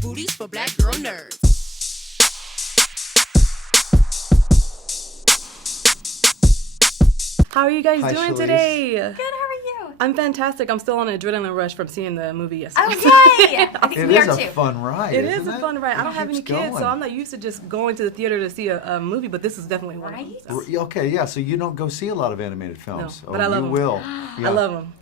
booties for black girl nerds. How are you guys Hi, doing Shalice. today? Good, how are you? I'm fantastic. I'm still on an adrenaline rush from seeing the movie yesterday. Okay. I think It we is are a too. fun ride. It is isn't a fun ride. I don't have any keeps kids, so going. I'm not used to just going to the theater to see a movie, but this is definitely one Right? of them. So. Okay, yeah. So you don't go see a lot of animated films. No, but I love you them. will. I love them.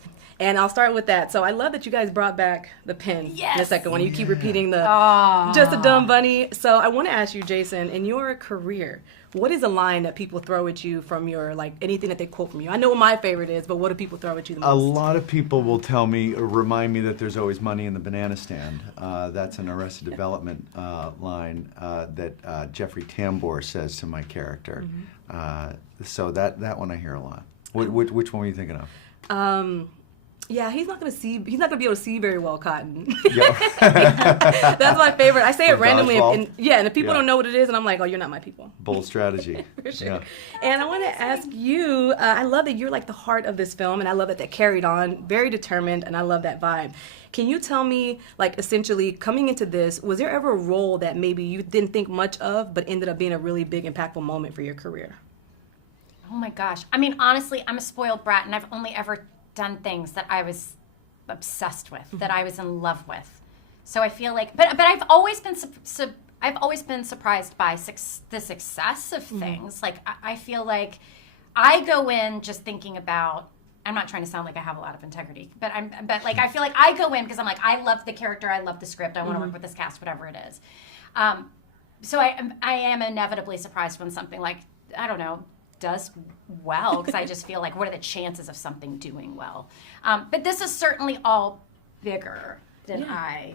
And I'll start with that. So I love that you guys brought back the pen in the Yes. second one. You keep repeating the Aw. just a dumb bunny. So I want to ask you, Jason, in your career, what is a line that people throw at you from your, like, anything that they quote from you? I know what my favorite is, but what do people throw at you the most? A lot of people will tell me or remind me that there's always money in the banana stand. That's an Arrested Development line that Jeffrey Tambor says to my character. So that one I hear a lot. Which one were you thinking of? Yeah, he's not gonna be able to see very well, Cotton. Yeah. That's my favorite. I say it From randomly, Dodgeball? and if people don't know what it is, and I'm like, oh, you're not my people. Bold strategy. For sure. Yeah. And I want to ask you, I love that you're like the heart of this film, and I love that carried on, very determined, and I love that vibe. Can you tell me, like, essentially, coming into this, was there ever a role that maybe you didn't think much of, but ended up being a really big, impactful moment for your career? Oh my gosh. I mean, honestly, I'm a spoiled brat, and I've only ever done things that I was obsessed with, that I was in love with. So I feel like, but I've always been surprised by the success of things. Like I feel like I go in just thinking about. I'm not trying to sound like I have a lot of integrity, but like I feel like I go in because I'm like I love the character, I love the script, I want to work with this cast, whatever it is. So I am inevitably surprised when something like I don't know. Does well because I just feel like what are the chances of something doing well, but this is certainly all bigger than I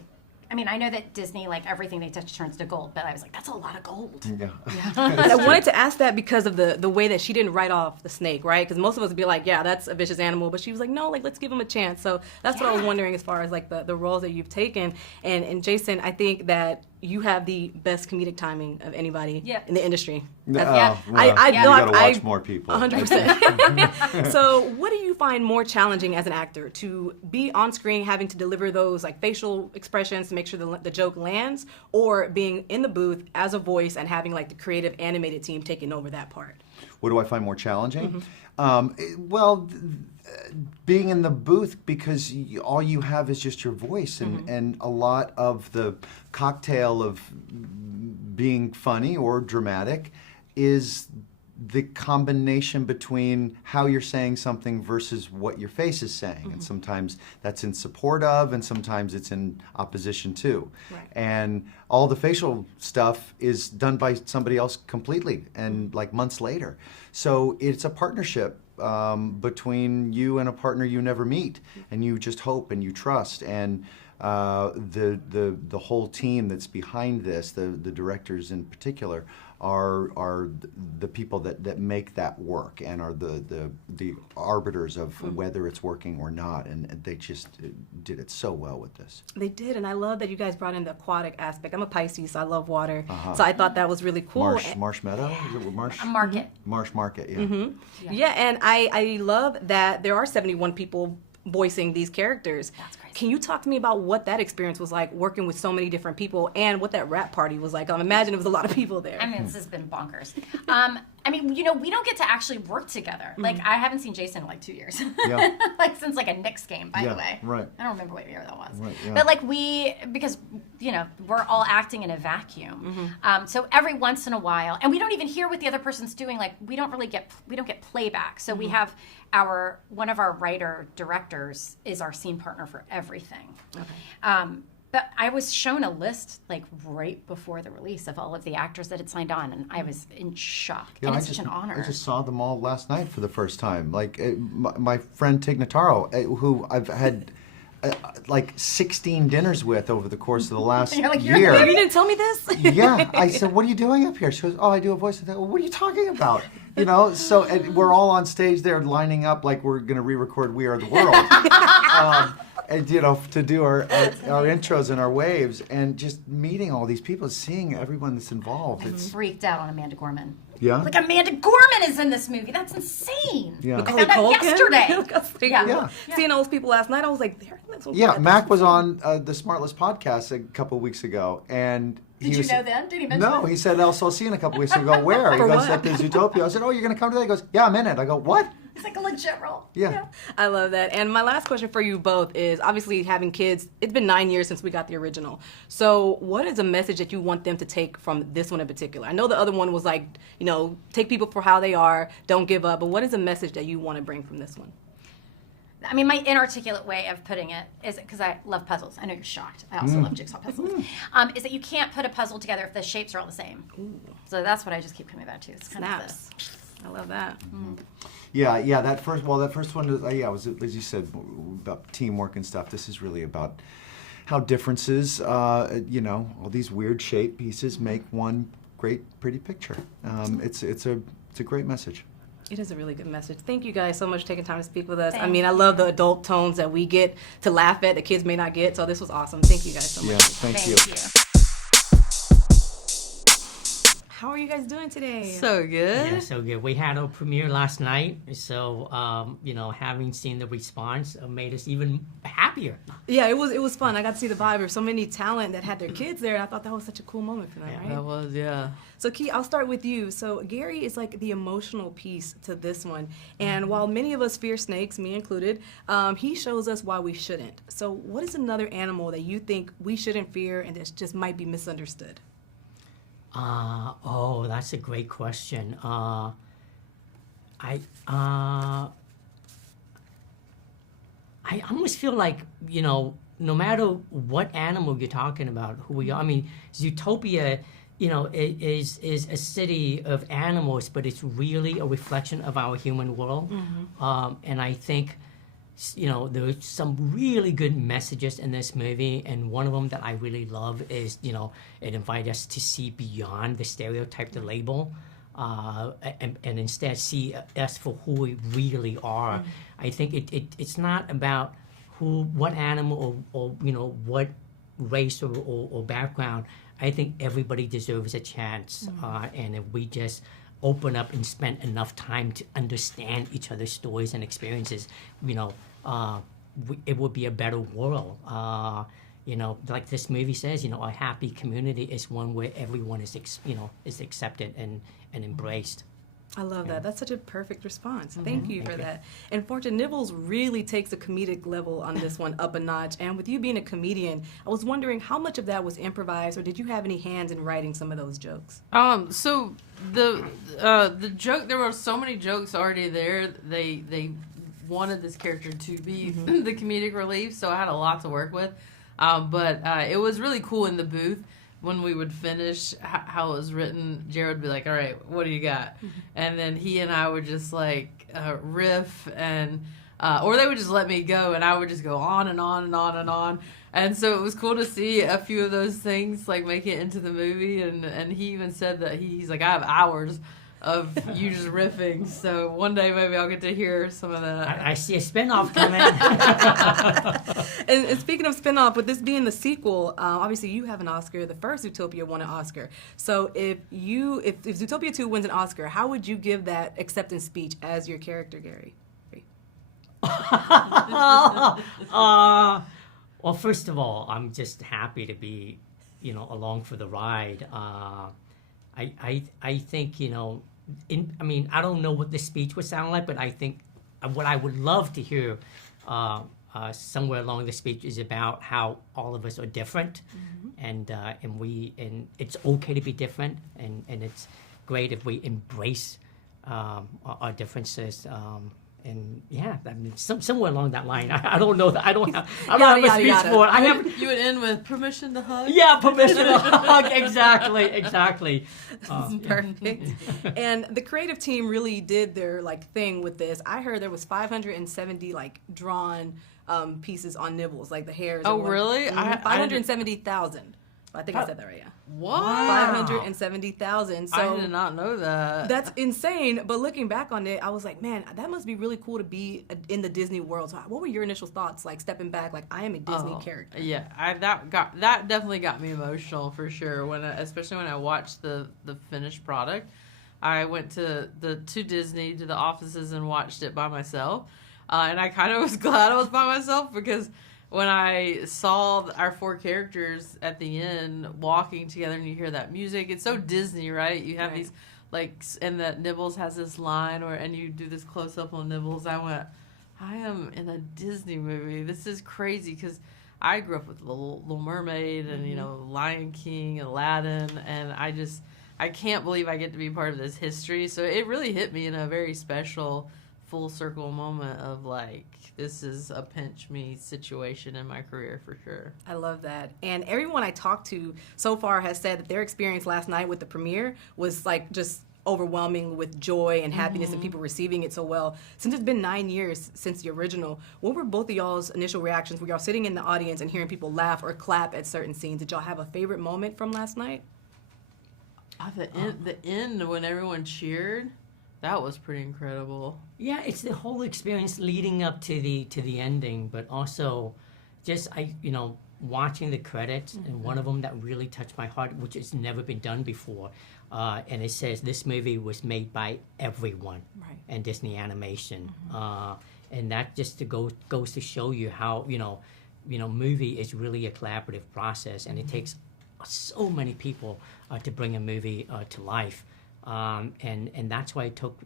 mean I know that Disney, like everything they touch turns to gold, but I was like that's a lot of gold. Yeah. And I wanted to ask that because of the way that she didn't write off the snake, right? Because most of us would be like, yeah, that's a vicious animal, but she was like, no, like let's give him a chance. So that's what I was wondering as far as like the roles that you've taken. And Jason, I think that you have the best comedic timing of anybody in the industry. You gotta watch more people. 100%. So what do you find more challenging as an actor, to be on screen having to deliver those like facial expressions to make sure the joke lands, or being in the booth as a voice and having like the creative animated team taking over that part? What do I find more challenging? Being in the booth, because all you have is just your voice, and a lot of the cocktail of being funny or dramatic is the combination between how you're saying something versus what your face is saying. And sometimes that's in support of, and sometimes it's in opposition to. Right. And all the facial stuff is done by somebody else completely, and like months later. So it's a partnership between you and a partner you never meet, and you just hope and you trust. And the whole team that's behind this, the directors in particular, are the people that make that work and are the arbiters of whether it's working or not, and they just did it so well with this. They did, and I love that you guys brought in the aquatic aspect. I'm a Pisces, so I love water, so I thought that was really cool. Marsh Meadow? Is it Marsh? A market. Marsh Market, yeah. Yeah, and I love that there are 71 people voicing these characters. That's crazy. Can you talk to me about what that experience was like, working with so many different people, and what that rap party was like? I imagine it was a lot of people there. I mean, this has been bonkers. I mean, you know, we don't get to actually work together. Like, I haven't seen Jason in like 2 years. Yeah. Like, since like a Knicks game, by the way. Right. I don't remember what year that was. Right, yeah. But like because, you know, we're all acting in a vacuum. So every once in a while, and we don't even hear what the other person's doing. Like, we don't get playback. So we have one of our writer directors is our scene partner for everything. Okay. But I was shown a list like right before the release of all of the actors that had signed on, and I was in shock. Yeah, and it's such an honor. I just saw them all last night for the first time. Like my friend Tig Notaro, who I've had like 16 dinners with over the course of the last You're like, year. You didn't tell me this? Yeah, I said, "What are you doing up here?" She goes, "Oh, I do a voice." I thought, well, "What are you talking about?" You know. So and we're all on stage there, lining up like we're going to re-record "We Are the World." And, you know, to do our intros and our waves, and just meeting all these people, seeing everyone that's involved. I freaked out on Amanda Gorman. Yeah. Like Amanda Gorman is in this movie. That's insane. Yeah. I found out yesterday. Yeah. Seeing those people last night, I was like, they're in this one. Yeah, Mac was on the Smartless podcast a couple of weeks ago, and Did you know them? Did he mention No, them? he said, I'll see you in a couple weeks. I go, where? He goes, at the Zootopia. I said, oh, you're going to come today? He goes, yeah, I'm in it. I go, what? It's like a legit role. Yeah. I love that. And my last question for you both is, obviously having kids, it's been 9 years since we got the original. So what is a message that you want them to take from this one in particular? I know the other one was like, you know, take people for how they are, don't give up. But what is a message that you want to bring from this one? I mean, my inarticulate way of putting it is, because I love puzzles. I know you're shocked. I also love jigsaw puzzles. Is that you can't put a puzzle together if the shapes are all the same. Ooh. So that's what I just keep coming back to. It's kind of this. I love that. Yeah. That first one, was as you said, about teamwork and stuff. This is really about how differences, all these weird shaped pieces make one great, pretty picture. It's a great message. It is a really good message. Thank you guys so much for taking time to speak with us. Thank I mean, I love the adult tones that we get to laugh at, the kids may not get. So this was awesome. Thank you guys so much. Yeah, thank you. How are you guys doing today? So good. Yeah, so good. We had our premiere last night, so having seen the response made us even happier. Yeah, it was fun. I got to see the vibe of so many talent that had their kids there, and I thought that was such a cool moment for them, right? That was, yeah. So Ke, I'll start with you. So Gary is like the emotional piece to this one, and while many of us fear snakes, me included, he shows us why we shouldn't. So what is another animal that you think we shouldn't fear and that just might be misunderstood? That's a great question. I almost feel like, no matter what animal you're talking about, who we are. I mean, Zootopia, is a city of animals, but it's really a reflection of our human world. And I think, there's some really good messages in this movie, and one of them that I really love is, it invites us to see beyond the stereotype, the label, and instead see us for who we really are. I think it's not about what animal or what race or background. I think everybody deserves a chance, and if we just open up and spend enough time to understand each other's stories and experiences, it would be a better world. Like this movie says, a happy community is one where everyone is accepted and embraced. I love that. That's such a perfect response. Thank you for that. And Fortune, Nibbles really takes the comedic level on this one up a notch. And with you being a comedian, I was wondering how much of that was improvised, or did you have any hands in writing some of those jokes? So the joke, there were so many jokes already there. They wanted this character to be the comedic relief, so I had a lot to work with. But it was really cool in the booth. When we would finish how it was written, Jared would be like, all right, what do you got? And then he and I would just like riff, and or they would just let me go, and I would just go on and on and on and on. And so it was cool to see a few of those things like make it into the movie. And he even said that he's like, I have hours of you just riffing. So one day maybe I'll get to hear some of that. I see a spinoff coming. And speaking of spinoff, with this being the sequel, obviously you have an Oscar. The first Zootopia won an Oscar. So if Zootopia 2 wins an Oscar, how would you give that acceptance speech as your character, Gary? Well, first of all, I'm just happy to be, along for the ride. I think, I don't know what the speech would sound like, but I think what I would love to hear somewhere along the speech is about how all of us are different, and it's okay to be different, and it's great if we embrace our differences. And yeah, I mean, somewhere along that line. I don't know that. I don't have a speech for it. You would end with permission to hug? Yeah, permission to hug. Exactly. Perfect. And the creative team really did their thing with this. I heard there was 570 drawn pieces on Nibbles, like the hairs. Oh, really? 570,000. I think I said that right, yeah. What? 570,000. So I did not know that. That's insane. But looking back on it, I was like, man, that must be really cool to be in the Disney world. So what were your initial thoughts, stepping back, I am a Disney character? Yeah, that definitely got me emotional for sure. Especially when I watched the finished product. I went to Disney, to the offices, and watched it by myself. And I kind of was glad I was by myself, because when I saw our 4 characters at the end walking together and you hear that music, it's so Disney, right? You have these, like, and that Nibbles has this line, and you do this close-up on Nibbles. I went, I am in a Disney movie. This is crazy, because I grew up with Little Mermaid and, you know, Lion King, Aladdin, and I can't believe I get to be part of this history. So it really hit me in a very special, full circle moment of, like, this is a pinch me situation in my career for sure. I love that. And everyone I talked to so far has said that their experience last night with the premiere was, like, just overwhelming with joy and happiness and people receiving it so well. Since it's been 9 years since the original, what were both of y'all's initial reactions? Were y'all sitting in the audience and hearing people laugh or clap at certain scenes? Did y'all have a favorite moment from last night? The end when everyone cheered, that was pretty incredible. Yeah, it's the whole experience leading up to the ending, but also just watching the credits, and one of them that really touched my heart, which has never been done before, and it says this movie was made by everyone, and Disney Animation, and that just goes to show you how movie is really a collaborative process, and it takes so many people to bring a movie to life. And that's why it took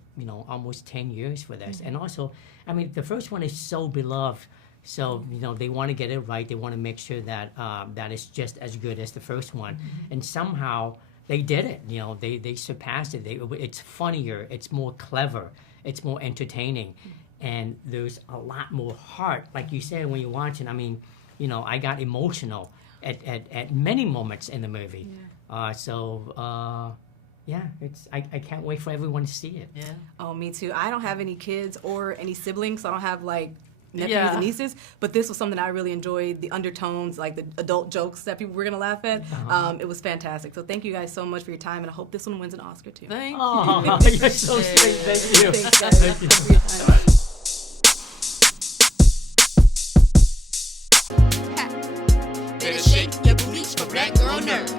almost 10 years for this. And also, I mean, the first one is so beloved, so they want to get it right. They want to make sure that that is just as good as the first one. And somehow they did it. They surpassed it. It's funnier. It's more clever. It's more entertaining, and there's a lot more heart. Like you said when you watch it, I mean, I got emotional at many moments in the movie. Yeah, I can't wait for everyone to see it. Yeah. Oh, me too. I don't have any kids or any siblings, so I don't have, like, nephews and nieces, but this was something I really enjoyed, the undertones, like the adult jokes that people were going to laugh at. It was fantastic. So thank you guys so much for your time, and I hope this one wins an Oscar, too. Thank Oh, you. you're so sweet. Thank you. Thanks, guys. Thank you for your time. Better shake your booties for black girl nerds.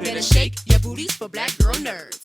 Better shake your booties for black girl nerds.